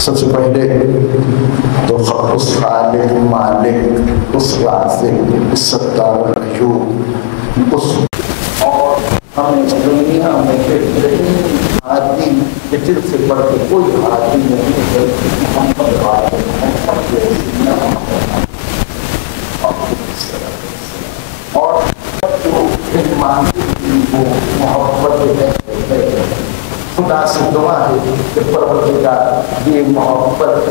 سب سے پہلے تو اس خالق مالک اس رازق اس ستار العیوب اس اور ہمیں دنیا میں بہترین آدمی کے دل سے بڑھ کے کوئی آدمی نہیں ہے محمد اور جو وہ محبت ہے خدا سے دعا ہے کہ پروردگار یہ محبت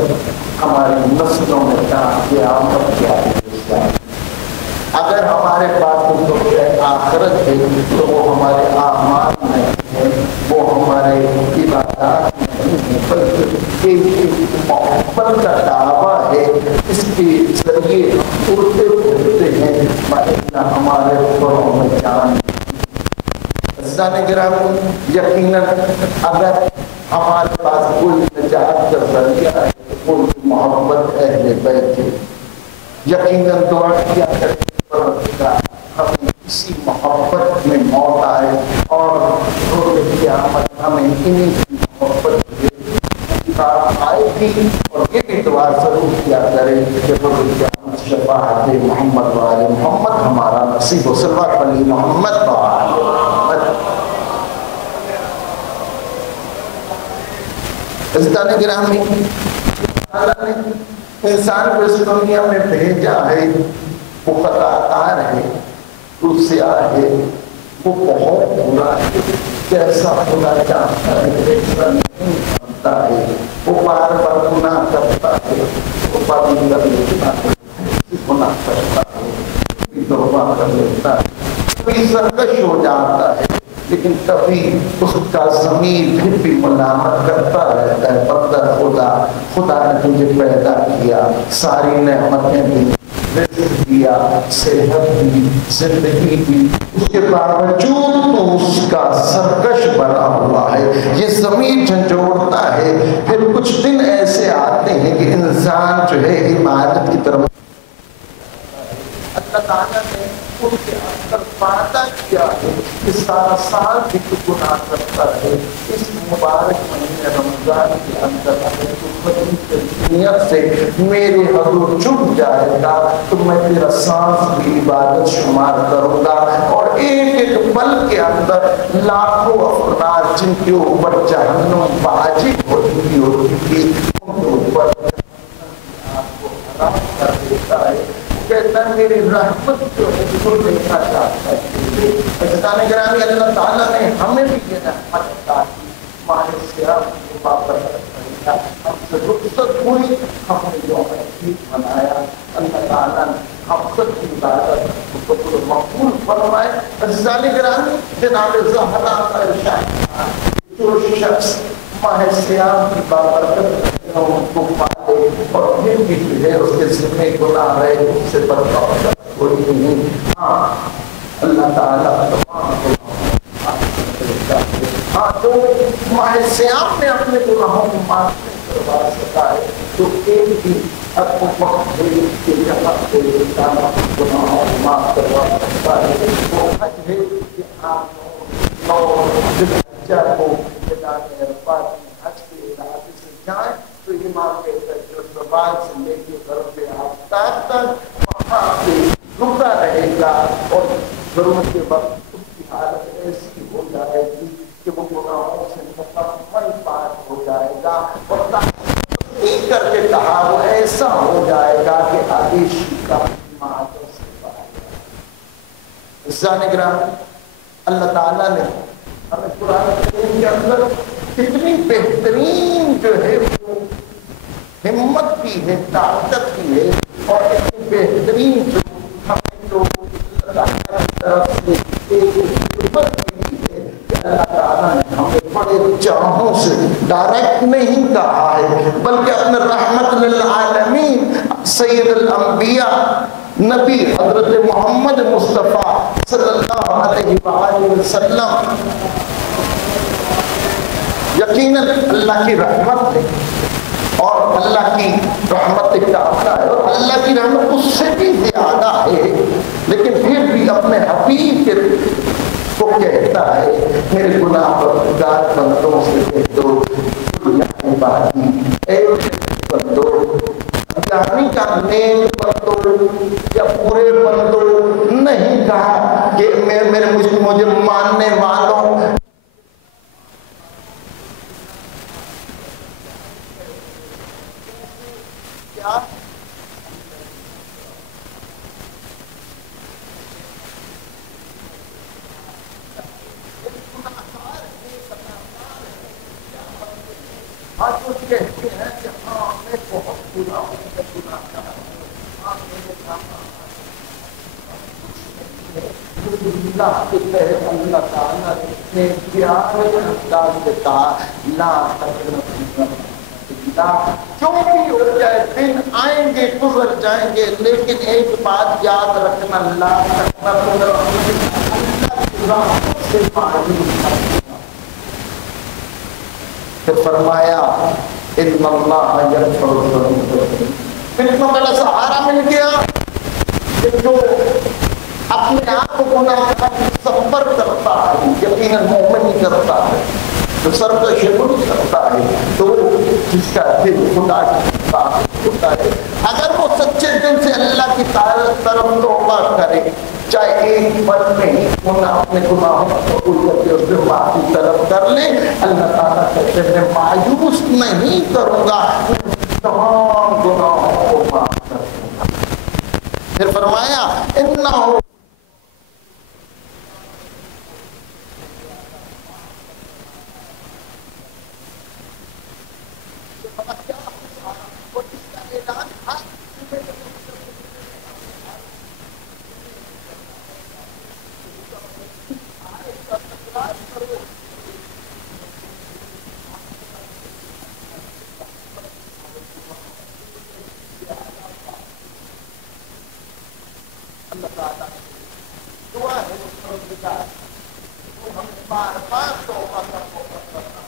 ہماری نسلوں میں قیامت کیا ہے. اگر ہمارے پاس آخرت ہے تو وہ ہمارے اعمال میں ہے, وہ ہمارے عبادات میں ہے, بلکہ ایک محبت کا دعویٰ ہے. اس کے ذریعے اڑتے پھرتے ہیں مہینہ ہمارے گھروں میں جان. یقیناً اگر ہمارے پاس کوئی نجات کا ذریعہ ہے تو کوئی محبت اہل بیت ہے. یقیناً دعا کیا کرتے ہمیں اسی محبت میں موت آئے اور روز قیامت ہمیں انہیں کی محبت آئے گی. اور یہ بھی دعا ضرور کیا کرے کہ روز قیامت شفاعت محمد وآل محمد ہمارا نصیب و صلوات علی محمد وآل محمد. عزیزان گرامی, اللہ نے انسان کو اس دنیا میں بھیجا ہے, وہ خطا کار ہے, وہ سیاہ ہے, وہ بہت برا ہے, جیسا خدا چاہتا ہے ویسا نہیں کرتا ہے, وہ بار بار گناہ کرتا ہے, وہ بار گناہ کرتا ہے, توبہ کر لیتا ہے, کبھی سرکش ہو جاتا ہے, لیکن کبھی اس کا ضمیر پھر بھی ملامت کرتا رہتا ہے. بندہ خدا نے تجھے پیدا کیا, ساری نعمتیں دی, رزق دیا, صحت دی, زندگی دی, اس کے باوجود تو اس کا سرکش بنا ہوا ہے. یہ ضمیر جھنجھوڑتا ہے. پھر کچھ دن ایسے آتے ہیں کہ انسان جو ہے عبادت کی طرف اللہ تعالیٰ نے ان کے اندر وعدہ کیا ہے کہ سارا سال بھی تو گناہ کرتا ہے, اس مبارک مہینے رمضان کے اندر اگر تو خدمت کی نیت سے میرے حضور جھک جائے گا تو میں تیرا سانس بھی عبادت شمار کروں گا. اور ایک ایک پل کے اندر لاکھوں افراد جن کے اوپر جہنم واجب ہوتی ہوتی ان کے اوپر آپ کو حرام کر دیتا ہے. کہتا ہے میری رحمت جو ہے جو دیکھنا چاہتا ہے. عزیزان گرامی, اللہ تعالیٰ نے ہمیں بھی یہ رحمت عطا کی. ماہ سیاہ کو واپس کیا, ہم سے رخصت ہوئی, ہم نے یوم عید منایا. اللہ تعالیٰ نے ہم سب کی عبادت کو مقبول فرمائے. عزیزان گرامی, جناب زہرا کا ارشاد, جو شخص ماہ سیاہ کی بابرکت ان کو پالے اور پھر بھی جو ہے اس کے ذمہ گناہ رہے اس سے برداشت کوئی نہیں. ہاں اللہ تعالیٰ تمام جو ماہ سیام میں اپنے گناہوں کو معاف کروا سکتا ہے تو ایک بھی وقت ہے کہ جہاں سے گناہوں کو معاف کروا سکتا ہے. وہ حج ہے کہ آپ کو حج کے علاقے سے جائیں تو امام کہتا ہے جو زبان سے لے کے غرب آفتاب تک وہاں پہ رکا رہے گا اور ضرورت کے وقت اس کی حالت ایسی ہو جائے گی کہ وہ گناہوں سے مکمل پاک ہو جائے گا. اور تصدیق کر کے کہا وہ ایسا ہو جائے گا کہ آدیشی کا مادر سے پائے گا. عزیزان گرامی, اللہ تعالیٰ نے ہمیں قرآن کریم کے اندر اتنی بہترین جو ہے وہ ہمت کی ہے, طاقت کی ہے, اور اتنی بہترین جو ہمیں جو اللہ تعالیٰ کی طرف سے ایک خدمت ملی ہے کہ اللہ تعالیٰ نے ہمیں بڑے چاہوں سے ڈائریکٹ نہیں کہا ہے بلکہ اپنے رحمت للعالمین سید الانبیاء نبی حضرت محمد مصطفیٰ صلی اللہ علیہ وآلہ وسلم یقیناً اللہ کی رحمت ہے اور اللہ کی رحمت کاملہ ہے اور اللہ کی رحمت اس سے بھی زیادہ ہے, لیکن پھر بھی اپنے حبیب کو کہتا ہے میرے گناہ پر گار بندوں سے کہہ دو بندو، یعنی کا نیک بندو یا برے بندو نہیں کہا کہ مجھے ماننے والوں کیا آج کچھ کہتے ہیں کہ ہاں میں بہت برا ہوں، میں گناہ کر رہا ہوں، ہاں میرے اللہ کے تحت اللہ تعالیٰ نے پیارے انداز میں کہا لا تقربوا الزنا، جو بھی ہو جائے دن آئیں گے گزر جائیں گے، لیکن ایک بات یاد رکھنا، لا تقربوا اللہ کی راہ سے معلوم کرنا۔ پھر فرمایا ان اللہ یغفر الذنوب، اتنا بڑا سہارا مل گیا کہ جو اپنے آپ کو گناہ کا تصور کرتا ہے، یقیناً مومن ہی کرتا ہے، جو سرکشی کرتا ہے، تو جس کا دل خدا کی طاقت ہوتا ہے، اگر وہ سچے دل سے اللہ کی طرف توبہ کرے، چاہے ایک پل میں ہی اپنے گناہوں کو قبول کر کے اس سے معافی طلب کر لے، اللہ تعالیٰ کہتے ہیں میں مایوس نہیں کروں گا، تمام گناہوں کو معاف کر دوں گا۔ پھر فرمایا انہو اللہ تعالیٰ دعا ہے وہ ہم بار بار توبہ کا موقع کرنا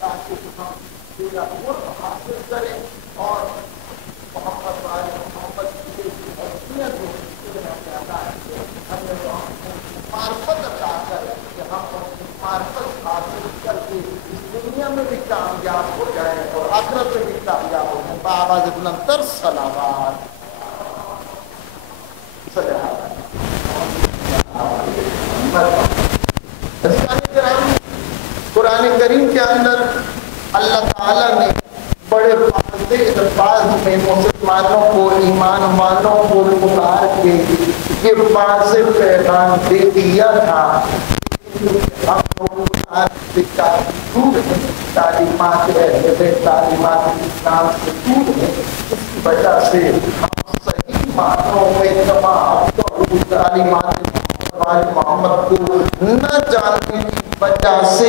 تاکہ ہم پورا ملک حاصل کریں اور محمد کی حیثیت ہمیں معرفت عطا کرے کہ ہم معرفت حاصل کر کے اس دنیا میں بھی کامیاب ہو جائیں اور آخرت میں بھی کامیاب ہو جائیں۔ بآواز بلند تر صلوات۔ قرآن کریم کے اندر اللہ تعالیٰ نے بڑے واضح الفاظ میں مسلمانوں کو، ایمان والوں کو پکار کے یہ واضح پیغام دے دیا تھا ہم لوگ تعلیمات تعلیمات اسلام سے دور ہیں، اس کی وجہ سے ہم صحیح معنوں میں تمام تعلیمات محمد کو نہ جاننے کی وجہ سے،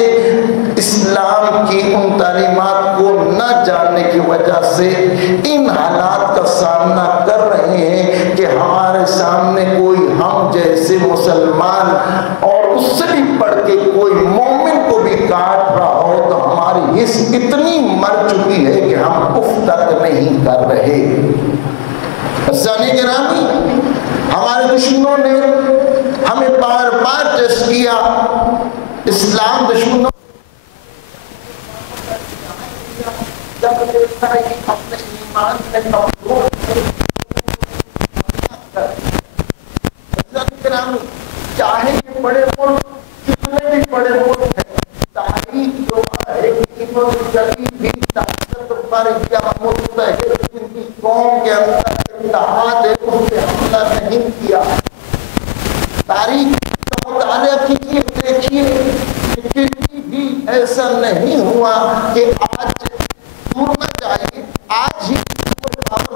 اسلام کی ان تعلیمات کو نہ جاننے کی وجہ سے ان حالات کا سامنا کر رہے ہیں کہ ہمارے سامنے کوئی ہم جیسے مسلمان اور اس سے بھی بڑھ کے کوئی مومن کو بھی کاٹ رہا ہو تو ہماری حس اتنی مر چکی ہے کہ ہم اف تک نہیں کر رہے۔ عزیزان گرامی، ہمارے دشمنوں نے ہمیں بار بار ٹیسٹ کیا، اسلام دشمنوں جب دیکھا ہے کہ اپنے ایمان میں کمزور چاہے کہ بڑے ملک کتنے بھی بڑے ملک ہیں، تاریخ جو ہے انہوں نے کبھی بھی طاقت پر یا متحد جن کی قوم کے اندر اتحاد ہے اس پہ حملہ نہیں کیا۔ تاریخ کا مطالعہ کیجیے، دیکھیے کہ کبھی بھی ایسا نہیں ہوا کہ آج دور نہ جائے، آج ہی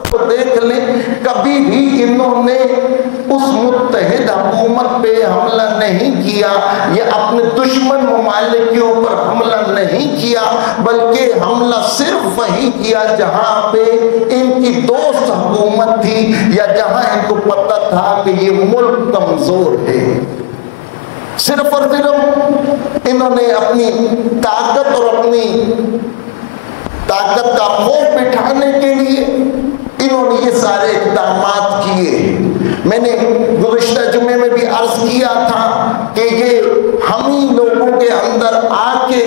کو دیکھ لیں، کبھی بھی انہوں نے اس متحد حکومت پہ حملہ نہیں کیا یا اپنے دشمن ممالک کے اوپر حملہ نہیں کیا، بلکہ حملہ صرف وہی کیا جہاں پہ ان کی دوست حکومت تھی یا جہاں ان کو پتہ تھا کہ یہ ملک کمزور ہے۔ صرف اور صرف انہوں نے اپنی طاقت اور اپنی طاقت کا خوف بٹھانے کے لیے انہوں نے یہ سارے اقدامات کیے۔ میں نے گزشتہ جمعے میں بھی عرض کیا تھا کہ یہ ہم ہی لوگوں کے اندر آ کے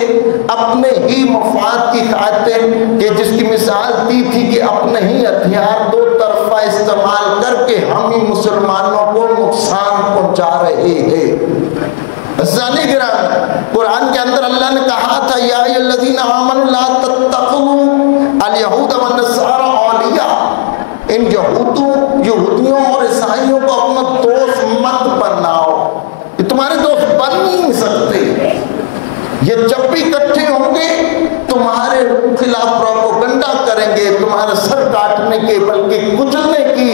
اپنے ہی مفاد کی دکھاتے کہ جس کی مثال دی تھی کہ اپنے ہی ہتھیار دو طرفہ استعمال کر کے ہم ہی مسلمانوں کو نقصان پہنچا رہے ہیں۔ عزیزان گرامی، قرآن کے اندر اللہ نے کہا تھا یا ایھا الذین آمنوا لا تتخذوا الیہود والنصارى اولیاء، ان یہودیوں اور عیسائیوں کو اپنا دوست مت بناؤ، یہ تمہارے دوست بن نہیں سکتے، یہ جب بھی اکٹھے ہوں گے تمہارے خلاف پروپیگنڈا کریں گے، تمہارے سر کاٹنے کے بلکہ کچلنے کی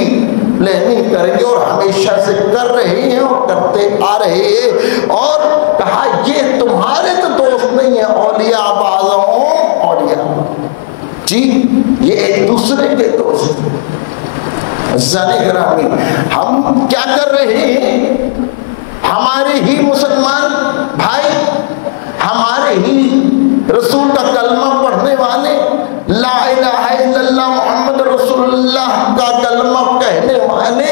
پلاننگ کریں گے، اور ہمیشہ سے کر رہے ہیں اور کرتے آ رہے ہیں۔ اور کہا یہ تمہارے تو دوست نہیں ہیں، اولیاء بعضهم اولیاء، جی یہ ایک دوسرے کے دوست ہیں۔ عزیزان گرامی، ہم کیا کر رہے ہیں؟ ہمارے ہی مسلمان بھائی، ہمارے ہی رسول کا کلمہ پڑھنے والے، لا الہ الا اللہ محمد رسول اللہ کا کلمہ کہنے والے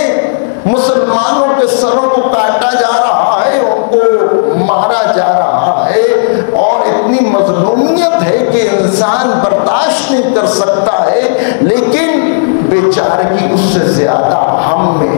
مسلمانوں کے سروں کو کاٹا جا رہا ہے، ان کو مارا جا رہا ہے، اور اتنی مظلومیت ہے کہ انسان برداشت نہیں کر سکتا ہے، لیکن بیچارگی اس سے زیادہ ہم میں۔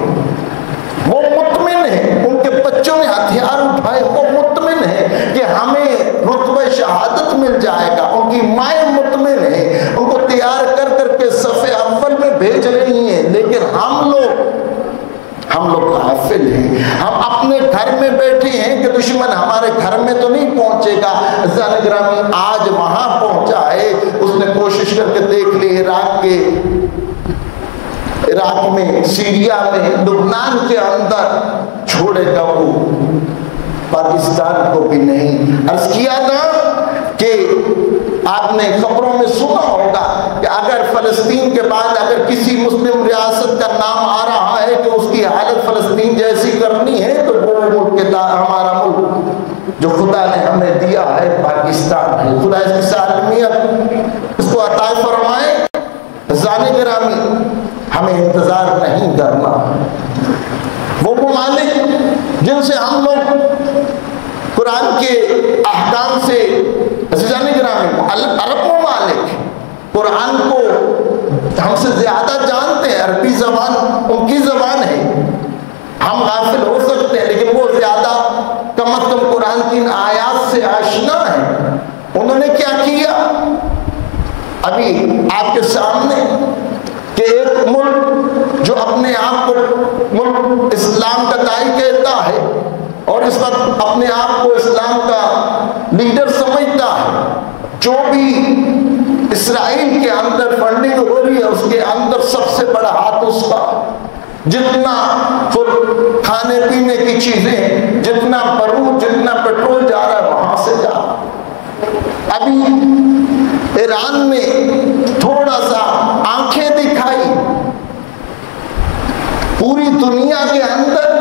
وہ مطمئن ہے، ان کے بچوں نے ہتھیار اٹھائے، وہ مطمئن ہے کہ ہمیں رتبہ شہادت مل جائے گا، ان کی مائیں مطمئن ہیں، ان کو تیار کر کر کے صف اول میں بھیج رہی ہیں، لیکن ہم لوگ غافل ہیں، ہم اپنے گھر میں بیٹھے ہیں کہ دشمن ہمارے گھر میں تو نہیں پہنچے گا۔ عزیزان گرامی، آج وہاں پہنچا ہے، اس نے کوشش کر کے دیکھ لی، عراق میں، سیریا میں، لبنان کے اندر، چھوڑے گا وہ پاکستان کو بھی نہیں۔ عرض کیا تھا کہ آپ نے خبروں میں سنا ہوگا کہ اگر فلسطین کے بعد اگر کسی مسلم ریاست کا نام آ رہا ہے کہ اس کی حالت فلسطین جیسی کرنی ہے تو وہ ملک ہمارا ملک جو خدا نے ہمیں دیا ہے پاکستان ہے۔ خدا اس کی سالمیت اس کو عطا فرمائے۔ عزیزان گرامی، ہمیں انتظار نہیں کرنا۔ وہ ممالک جن سے ہم لوگ قرآن کے احکام سے، عزیزان گرامی، عرب ممالک قرآن کو ہم سے زیادہ جانتے ہیں، عربی زبان ان کی زبان ہے، ہم غافل ہو سکتے ہیں، لیکن وہ زیادہ کم از کم قرآن کی ان آیات سے آشنا ہے۔ انہوں نے کیا کیا؟ ابھی آپ کے سامنے کہ ایک ملک جو اپنے آپ کو ملک اسلام کا داعی کہتا ہے اور اس وقت اپنے آپ کو اسلام کا لیڈر سمجھتا ہے، جو بھی اسرائیل کے اندر فنڈنگ ہو رہی ہے اس کے اندر سب سے بڑا ہاتھ اس کا، جتنا کھانے پینے کی چیزیں، جتنا بارود، جتنا پیٹرول جا رہا ہے وہاں سے جا رہا ہے۔ ابھی ایران میں تھوڑا سا آنکھیں دکھائی، پوری دنیا کے اندر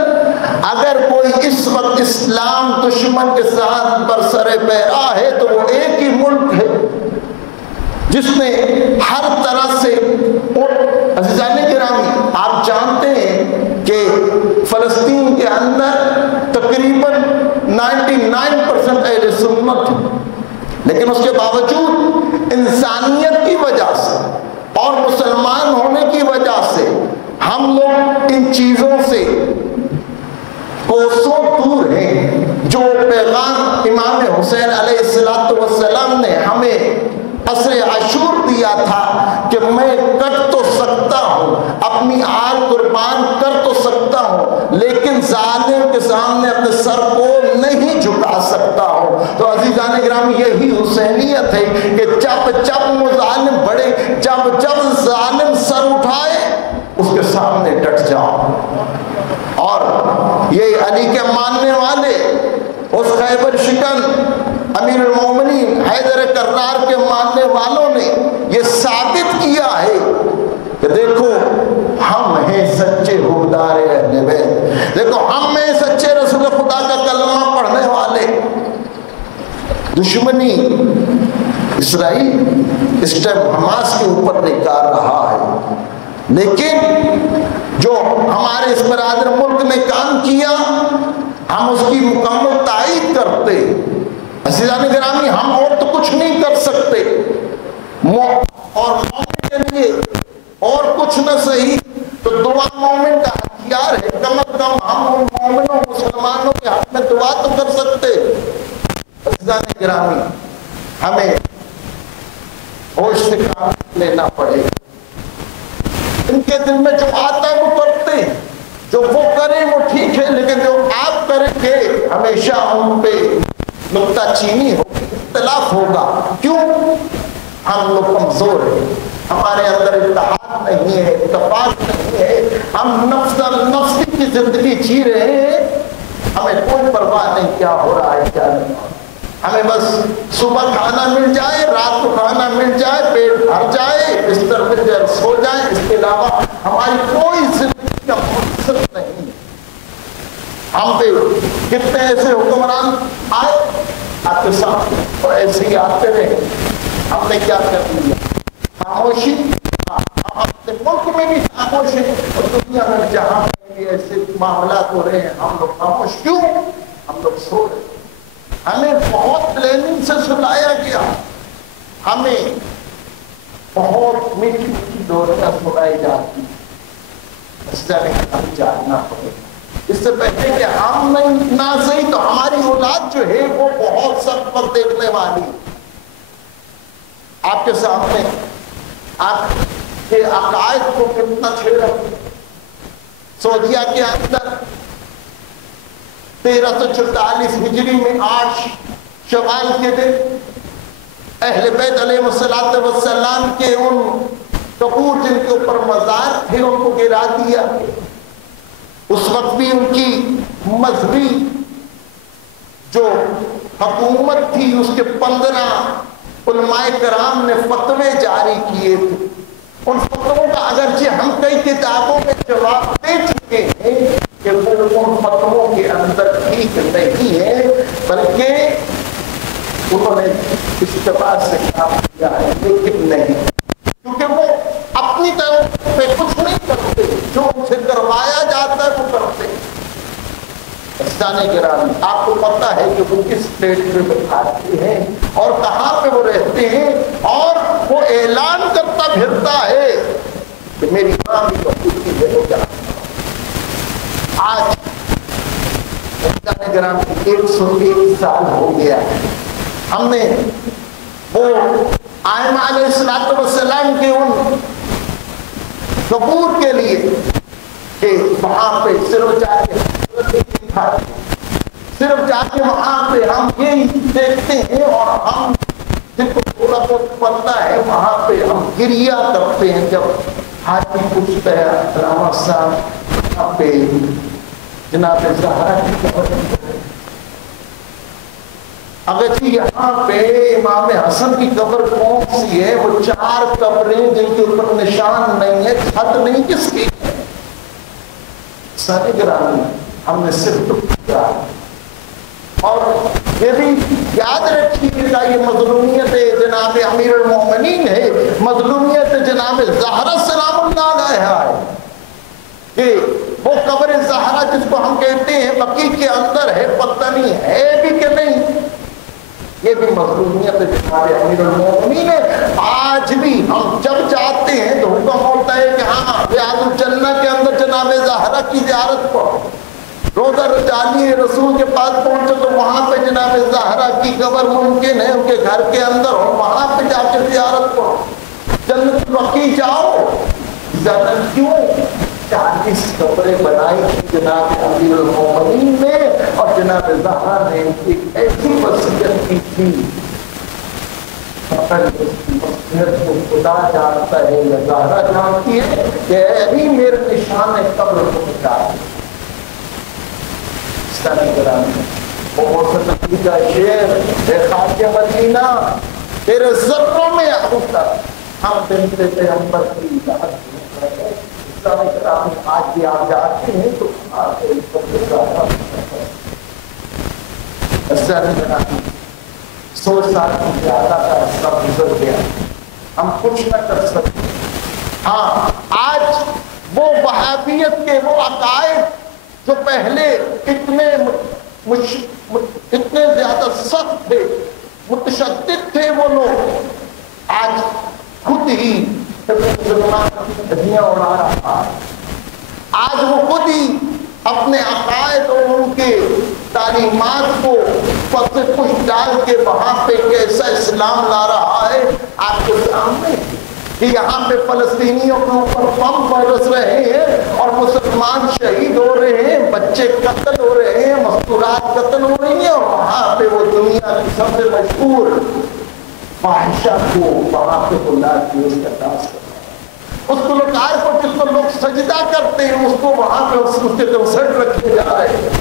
اگر کوئی اس وقت اسلام دشمن کے ساتھ برسر پیرا ہے تو وہ ایک ہی ملک ہے جس نے ہر طرح سے، عزیزان گرامی آپ جانتے ہیں کہ فلسطین کے اندر تقریباً 99% اہل سنت ہے، لیکن اس کے باوجود انسانیت کی وجہ سے اور مسلمان ہونے کی وجہ سے ہم لوگ ان چیزوں سے کوسوں دور ہیں۔ جو پیغام امام حسین علیہ السلام نے ہمیں عصر عاشور دیا تھا کہ میں کٹ تو سکتا ہوں، اپنی آل قربان کر تو سکتا ہوں، لیکن ظالم کے سامنے اپنے سر کو نہیں جھکا سکتا ہوں۔ تو عزیزان گرامی یہی حسینیت ہے کہ جب ظالم بڑے، جب ظالم سر اٹھائے اس کے سامنے ڈٹ جاؤ۔ اور یہ علی کے ماننے والے اس خیبر شکن امیر المومنین حیدر کرار کے ماننے والوں نے یہ ثابت کیا ہے کہ دیکھو ہم ہیں سچے حقدار اہل بیت، دیکھو ہم ہیں سچے رسول خدا کا کلمہ پڑھنے والے۔ دشمنی اسرائیل اس ٹائم حماس کے اوپر نکال رہا ہے، لیکن جو ہمارے اس برادر ملک نے کام کیا ہم اس کی مکمل تائید کرتے۔ عزیزان گرامی، ہم اور تو کچھ نہیں کر سکتے، اور مومن کے لیے اور کچھ نہ صحیح تو دعا مومن کا ہتھیار ہے. کم از کم ہم ان مومنوں مسلمانوں کے حق میں دعا تو کر سکتے. عزیزان گرامی، ہمیں ہوش سے کام لینا پڑے. ان کے دل میں جو آتا ہے وہ کرتے ہیں، جو وہ کریں وہ ٹھیک ہے، لیکن جو آپ کریں گے ہمیشہ ان پہ نکتہ چینی ہوگی، اختلاف ہوگا. کیوں؟ ہم لوگ کمزور ہیں، ہمارے اندر اتحاد نہیں ہے، اتفاق نہیں ہے، ہم نفسی کی زندگی جی رہے ہیں. ہمیں کوئی پرواہ نہیں کیا ہو رہا ہے کیا نہیں ہو رہا. ہمیں بس صبح کھانا مل جائے، رات کو کھانا مل جائے، پیٹ بھر جائے، بستر مل جائے، سو جائیں. اس کے علاوہ ہماری کوئی زندگی کا مقصد نہیں. ہم پہ کتنے ایسے حکمران آئے آپ کے سامنے اور ایسے ہی آتے رہے. ہم نے کیا کر دیا؟ خاموشی. ہم اپنے ملک میں بھی خاموش ہیں اور دنیا میں جہاں بھی ایسے معاملات ہو رہے ہیں ہم لوگ خاموش. کیوں؟ ہم لوگ سو رہے ہیں. ہمیں بہت پلاننگ سے سلایا گیا، ہمیں بہت میٹھی میٹھی ڈوریاں سنائی جاتی. اس طرح ہم جاننا پڑے گا. اس سے پہلے کہ ہم نہیں نہ صحیح تو ہماری اولاد جو ہے وہ بہت سخت پر دیکھنے والی. آپ کے سامنے آپ کے عقائد کو کتنا چھیڑا. سعودیہ کے اندر 1344 ہجری میں 8 شوال کے دن اہل بیت علیہ السلام کے ان قبور جن کے اوپر مزار تھے ان کو گرا دیا. اس وقت بھی ان کی مذہبی جو حکومت تھی اس کے 15 علماء کرام نے فتوے جاری کیے تھے. ان فتووں کا اگرچہ ہم کئی کتابوں میں جواب دے چکے ہیں کہ وہ ان فتووں کے اندر ٹھیک نہیں ہے، بلکہ انہوں نے اشتباہ سے کام کیا ہے، لیکن نہیں، کیونکہ وہ اپنی طرف پہ کچھ نہیں کرتے، جو ان سے کروایا جاتا ہے وہ کرتے. گرامی، آپ کو پتہ ہے کہ وہ کس پلیٹ میں بٹھاتے ہیں اور کہاں پہ وہ رہتے ہیں، اور وہ اعلان کرتا پھرتا ہے کہ میری ماں بھی بخودی ہے. ہو جاتا آج گرامی 101 سال ہو گیا ہے. ہم نے وہ آئمہ علیہ السلام کے ان قبور کے لیے کہ وہاں پہ صرف جا کے وہاں پہ ہم یہی دیکھتے ہیں اور ہم جن کو تھوڑا بہت پڑتا ہے وہاں پہ ہم گریا کرتے ہیں جب حاجی پوچھتا ہے علامہ صاحب وہاں پہ جناب زہرا کی قبر ہے. اگرچہ یہاں پہ امام حسن کی قبر کون سی ہے؟ وہ 4 قبریں جن کے اوپر نشان نہیں ہے، چھت نہیں، کس کی ہے؟ سارے گرامی ہم نے صرف کیا. اور یہ بھی یاد رکھیے گا یہ مظلومیت جناب امیر المومنین ہے، مظلومیت جناب زہرا سلام اللہ علیہا ہے. کہ وہ قبر زہرا جس کو ہم کہتے ہیں بقیع کے اندر ہے، پتہ نہیں ہے بھی کہ نہیں. یہ بھی مظلومیت جناب امیر المومنین ہے. آج بھی ہم جب جاتے ہیں تو حکم ہوتا ہے کہ ہاں ریاض الجنہ کے اندر جناب زہرا کی زیارت کرو. روضہ رجالی رسول کے پاس پہنچو تو وہاں پہ جناب زہرا کی قبر ممکن ہے ان کے گھر کے اندر ہو، وہاں پہ جا کے زیارت کرو. جنت بقیع جاؤ. زیادہ کیوں 40 قبریں بنائی تھی جناب امیر المومنین نے، اور جناب زہرا نے ایک ایسی وصیت کی تھی کو خدا جانتا ہے یا زہرا جانتی ہے کہ اے میرے نشان قبر کو مٹا دے. بہت سے نبی کا شعر اے خاک مدینہ تیرے ذروں میں ہوتا ہم بنتے پیغمبر کی آج بھی آپ جاتے ہیں تو سوچ سال کی زیادہ کا رستہ گزر گیا، ہم کچھ نہ کر سکتے. ہاں آج وہ وہابیت کے وہ عقائد جو پہلے اتنے زیادہ سخت تھے، متشدد تھے، وہ لوگ آج خود ہی مسلمان کی دھجیاں اڑا رہا ہے. آج وہ خود ہی اپنے عقائد اور ان کے تعلیمات کو پس پش ڈال کے وہاں پہ کیسا اسلام لا رہا ہے آپ کے سامنے. کہ یہاں پہ فلسطینیوں کے اوپر بم برس رہے ہیں اور مسلمان شہید ہو رہے ہیں, بچے قتل ہو رہے ہیں, مستورات قتل ہو رہی ہیں, اور وہاں پہ وہ دنیا کی سب سے مشہور فاحشہ کو وہاں پہ بلا کے اس کا داس کرتا ہے. اس گلوکار کو جس پر لوگ سجدہ کرتے ہیں اس کو وہاں پہ اس کے کنسرٹ رکھے جا رہے ہیں.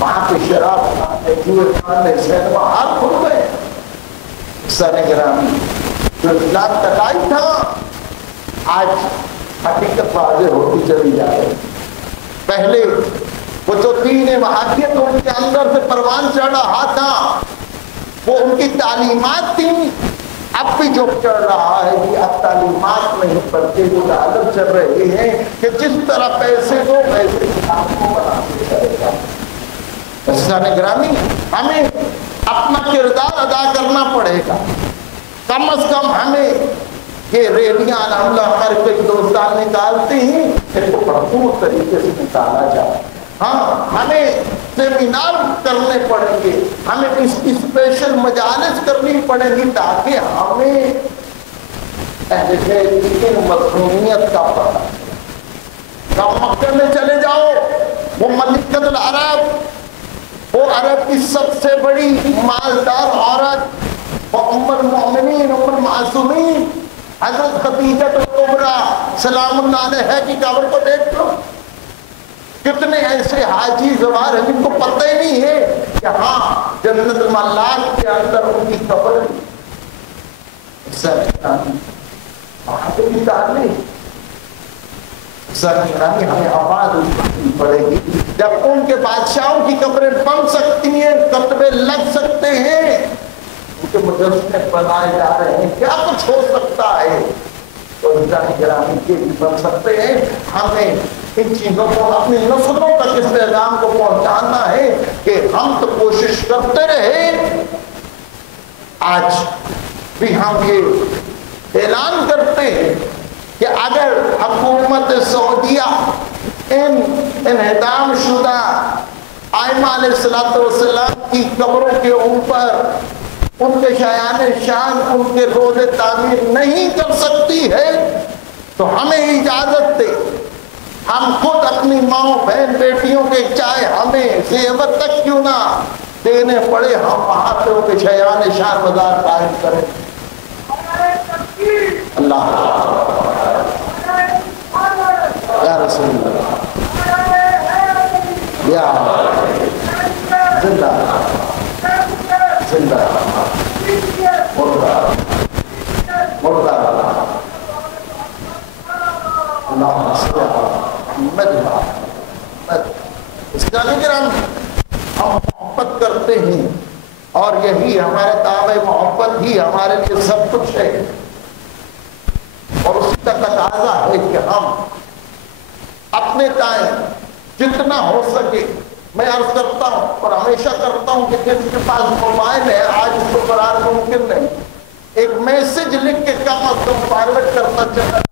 وہاں پہ شراب کھانے, جوئے کھانے, سینما ہار کھل گئے. سارے گرامی جو اسلام کا لائی تھا آج حقیقت واضح ہوتی چلی جا رہی. پہلے وہ جو دین وحدیت ان کے اندر سے پروان چڑھ رہا تھا وہ ان کی تعلیمات تھیں. اب بھی جو چڑھ رہا ہے کہ اب تعلیمات نہیں پڑھتے, وہ عادت چل رہے ہیں کہ جس طرح پیسے دو ویسے اسلام کو بناتے چلے گا. عزیزان گرامی, ہمیں اپنا کردار ادا کرنا پڑے گا. کم از کم ہمیں یہ ریلیاں الحمدللہ ہمارے کئی دوستان نکالتے ہیں ان کو بھرپور طریقے سے نکالا جائے. ہاں, ہمیں سیمینار کرنے پڑیں گے, ہمیں اسپیشل مجالس کرنی پڑیں گی تاکہ ہمیں مظلومیت کا پتہ. مکہ میں چلے جاؤ, وہ ملکۃ العرب, وہ عرب کی سب سے بڑی مالدار عورت, وہ ام المؤمنین ام المعصومین حضرت خدیجہ کبریٰ سلام اللہ علیہا کی قبر کو دیکھ لو. کتنے ایسے حاجی زوار ہیں جن کو پتہ ہی نہیں ہے کہ ہاں جنت الملاک کے اندر ان کی قبر ہے. وہاں پہ بھی تعلیم سرگرمی ہمیں آباد کرنی پڑے گی. جب ان کے بادشاہوں کی قبریں بن سکتی ہیں, کتبے لگ سکتے ہیں, ان کے مجسمے بنائے جا رہے ہیں, کیا کچھ ہو سکتا ہے, تو گرامی کے بھی بن سکتے ہیں. ہمیں ان چیزوں کو اپنی نسلوں تک اس پیغام کو پہنچانا ہے کہ ہم تو کوشش کرتے رہے. آج بھی ہم یہ اعلان کرتے ہیں کہ اگر حکومت سعودیہ ان انہدام شدہ ائمہ علیہ السلام کی قبروں کے اوپر ان کے شایان شان, ان کے روضے تعمیر نہیں کر سکتی ہے تو ہمیں اجازت دے, ہم خود اپنی ماؤں بہن بیٹیوں کے چاہے ہمیں زیور تک کیوں نہ دینے پڑے, ہم وہاں پہ ان کے شایان شان مزار قائم کریں. اللہ یا رسول اللہ یا زندہ زندہ مردہ مردہ اللہم صلی محمد اس کا ذکر ہم محبت کرتے ہیں اور یہی ہمارے دعوے محبت ہی ہمارے لیے سب کچھ ہے. اور اسی کا تقاضا ہے کہ ہم اپنے تائیں جتنا ہو سکے, میں عرض کرتا ہوں اور ہمیشہ کرتا ہوں کہ جس کے پاس موبائل ہے آج اس کو قرار ممکن نہیں, ایک میسج لکھ کے کم از کم فارورڈ کرنا چاہیے.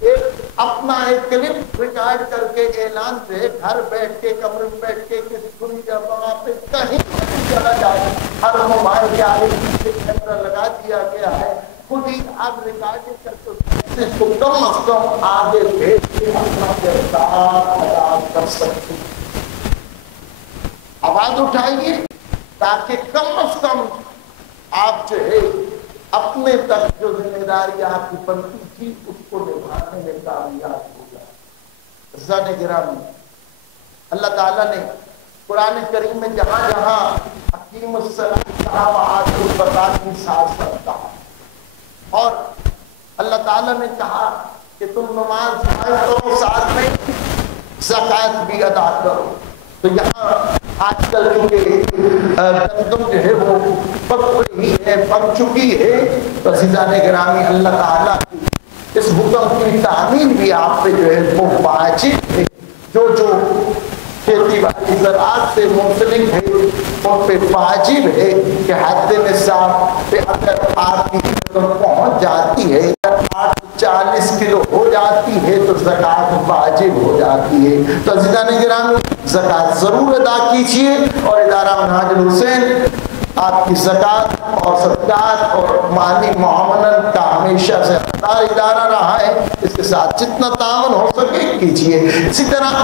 ایک اپنا ایک کلپ ریکارڈ کر کے اعلان سے گھر بیٹھ کے کمرے میں بیٹھ کے کسی کھلی جگہ پہ کہیں چلا جائے, ہر موبائل کے آگے پیچھے کیمرہ لگا دیا گیا ہے, خود ہی آپ ریکارڈنگ کر کے اس کو کم از کم آگے بھیج کے اپنا کردار ادا کر سکتے. آواز اٹھائیے تاکہ کم از کم آپ جو ہے اپنے تک جو ذمہ داری آپ کی بنتی تھی اس کو نبھانے میں کامیاب ہو جائے. عزیزان گرامی, اللہ تعالیٰ نے قرآن کریم میں جہاں جہاں حکیم الصلاۃ کہا وہاں الزکوٰۃ کی ساتھ کہا, اور اللہ تعالیٰ نے کہا کہ تم نماز کرو ساتھ میں زکوٰۃ بھی ادا کرو. تو یہاں آج کل تم جو ہے وہ پک رہی ہے, پک چکی ہے. تو عزیزان گرامی, اللہ تعالیٰ کی اس حکم کی تعمیل بھی آپ پہ جو ہے وہ واجب ہے. جو کھیتی باڑی زراعت سے منسلک ہے ان پہ واجب ہے کہ حد نصاب پہ اگر آپ کی پہنچ جاتی ہے 8 40 کلو ہو جاتی ہے تو زکوٰۃ واجب ہو جاتی ہے۔ تو عزیزان گرامی زکوٰۃ ضرور ادا کیجیے، اور ادارہ منہاج الحسین آپ کی زکوٰۃ اور صدقات اور مالی معاونت کا ہمیشہ سے حقدار ادارہ رہا ہے، اس کے ساتھ جتنا تعاون ہو سکے کیجیے۔ اسی طرح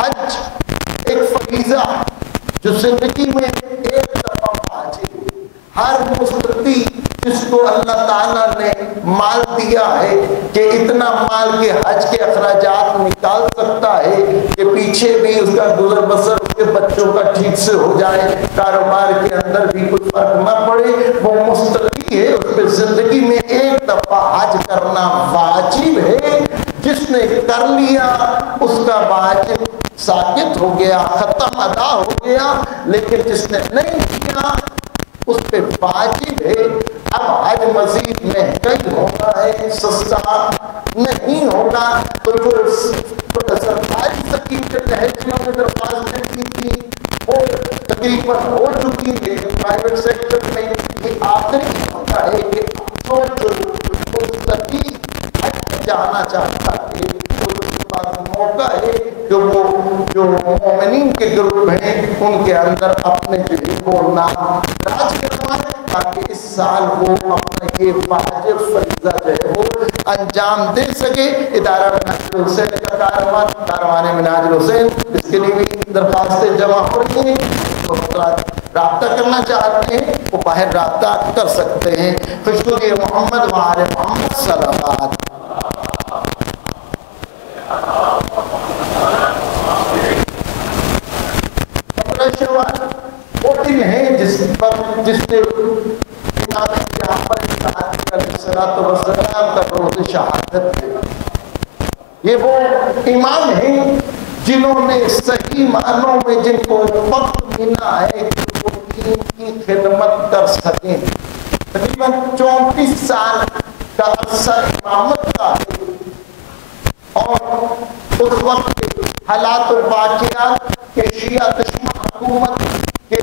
حج ایک فریضہ جو زندگی میں ایک دفعہ واجب ہے۔ ہر مستطیع جس کو اللہ تعالیٰ نے مال دیا ہے کہ اتنا مال کے حج کے اخراجات نکال سکتا ہے کہ پیچھے بھی اس کا گزر بسر اس کے بچوں کا ٹھیک سے ہو جائے، کاروبار کے اندر بھی کوئی فرق نہ پڑے، وہ مستطیع ہے، اس پہ زندگی میں ایک دفعہ حج کرنا واجب ہے۔ جس نے کر لیا اس کا واجب ساقط ہو گیا، ختم ادا ہو گیا، لیکن جس نے نہیں کیا اس پہ واجب ہے۔ اب حج مزید مہنگائی ہوتا ہے، سستا نہیں ہوگا، تو جو سرکاری سکیم کے تحت جنہوں نے درخواستیں کی تھی وہ تقریباً ہو چکی، لیکن پرائیویٹ سیکٹر میں یہ آخری ہوتا ہے کہ جو مستقل حج جانا چاہتا ہے اس کے پاس موقع ہے کہ وہ جو مومنین کے گروپ ہیں ان کے اندر اپنے جو ہے وہ نام راج کروائے، تاکہ اس سال وہ اپنا یہ واجب فریضہ جو ہے وہ انجام دے سکے۔ ادارہ منہاج الحسین کا کاروان منہاج الحسین، اس کے لیے بھی درخواستیں جمع ہو رہی ہیں، تو رابطہ کرنا چاہتے ہیں وہ باہر رابطہ کر سکتے ہیں۔ خوشبو محمد وآل محمد صلوات۔ وہ دن ہے جس نے امام جعفر علیہ السلام کا روز شہادت ہے۔ یہ وہ امام ہیں جنہوں نے صحیح معنوں میں جن کو وقت ملا ہے کہ وہ دین کی خدمت کر سکیں۔ تقریباً 34 سال کا عرصہ امامت کا ہے، اور اس وقت کے حالات و واقعات کہ شیعہ دشمن حکومت کے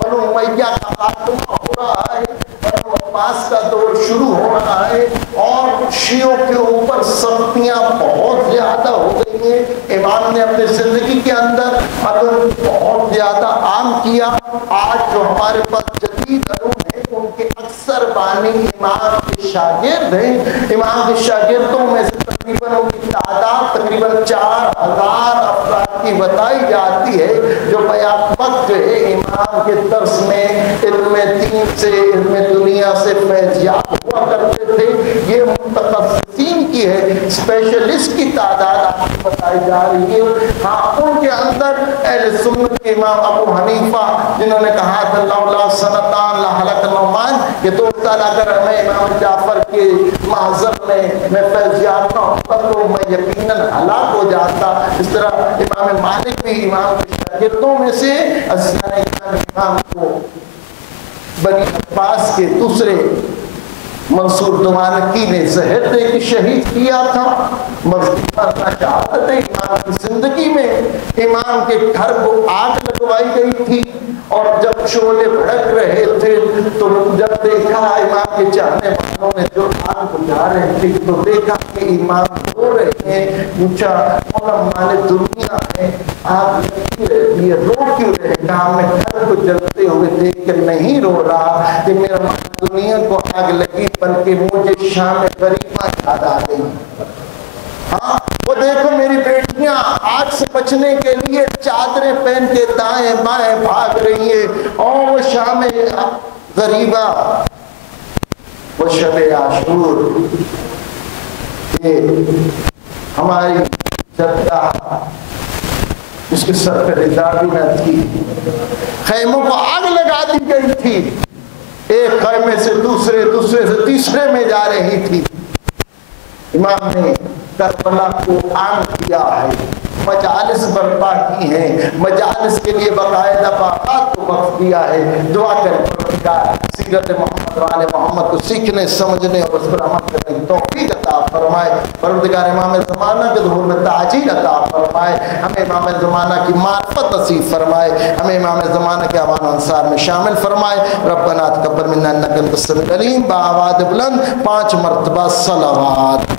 بنو امیہ کا خاتمہ ہو رہا ہے، بنو عباس کا دور شروع ہو رہا ہے، اور شیعوں کے اوپر سختیاں بہت زیادہ ہو گئی ہیں۔ امام نے اپنی زندگی کے اندر عدل بہت زیادہ عام کیا۔ آج جو ہمارے پاس جدید علوم ہیں ان کے اکثر بانی امام کے شاگرد ہیں۔ امام کے شاگردوں میں سے تقریباً ان کی تعداد تقریباً 4000 افراد کی بتائی جاتی ہے، جو بیک وقت جو ہے امام کے درس میں علم دین سے علم دنیا سے فیضیاب ہوا کرتے تھے۔ یہ متخصصین کی ہے، اسپیشلسٹ کی تعداد آپ کو بتائی جا رہی ہے۔ ہاں، ان کے اندر اہل سنت کے امام ابو حنیفہ جنہوں نے کہا تھا لولا سنتان لہلک نعمان، کہ 2 سال اگر ہمیں امام جعفر کے محضر میں فیضیاب نہ ہوتا تو میں یقیناً ہلاک ہو جاتا۔ اس طرح امام مالک بھی امام کے شاگردوں میں سے امام کو بنی عباس کے دوسرے منصور دوانکی نے زہر دے کے شہید کیا تھا۔ مرنا شہادت ہے امام کی زندگی میں امام کے گھر کو آگ لگوائی گئی تھی، اور جب شعلے بھڑک رہے تھے تو جب دیکھا امام کے چاہنے والوں نے جو آگ بجھا رہے تھے تو دیکھا کہ امام رو رہے ہیں۔ پوچھا مولا مالک دنیا میں آگ لگتی رہتی ہے، رو کیوں رہے؟ کہا میں گھر کو جلتے ہوئے دیکھ کر نہیں رو رہا کہ میرا دنیا کو آگ لگی، بلکہ مجھے شام غریبہ یاد آ گئی۔ ہاں، وہ دیکھو میری بیٹیاں آگ سے بچنے کے لیے چادریں پہن کے دائیں بائیں بھاگ رہی ہیں، اور وہ شام غریبہ، وہ شب عاشور، یہ ہماری جدہ اس کے سر پہ رضا بھی نہ تھی، خیموں کو آگ لگا دی گئی تھی، ایک خیمے سے دوسرے سے تیسرے میں جا رہی تھی۔ امام نے کربلا کو عام کیا ہے، مجالس برپا کی ہیں، مجالس کے لیے باقاعدہ باقات کو وقف دیا ہے. دعا کریں پروردگار سیرت محمد و آل محمد کو سیکھنے سمجھنے اور اس پر عمل کرنے کی توفیق عطا فرمائے. پروردگار امام زمانہ کے ظہور میں تاجیل عطا فرمائے. ہمیں امام زمانہ کی معرفت نصیب فرمائے. ہمیں امام زمانہ کے اعوان انصار میں شامل فرمائے. ربنا تقبل منا انک انت السمیع العلیم. بآواز بلند 5 مرتبہ صلوات.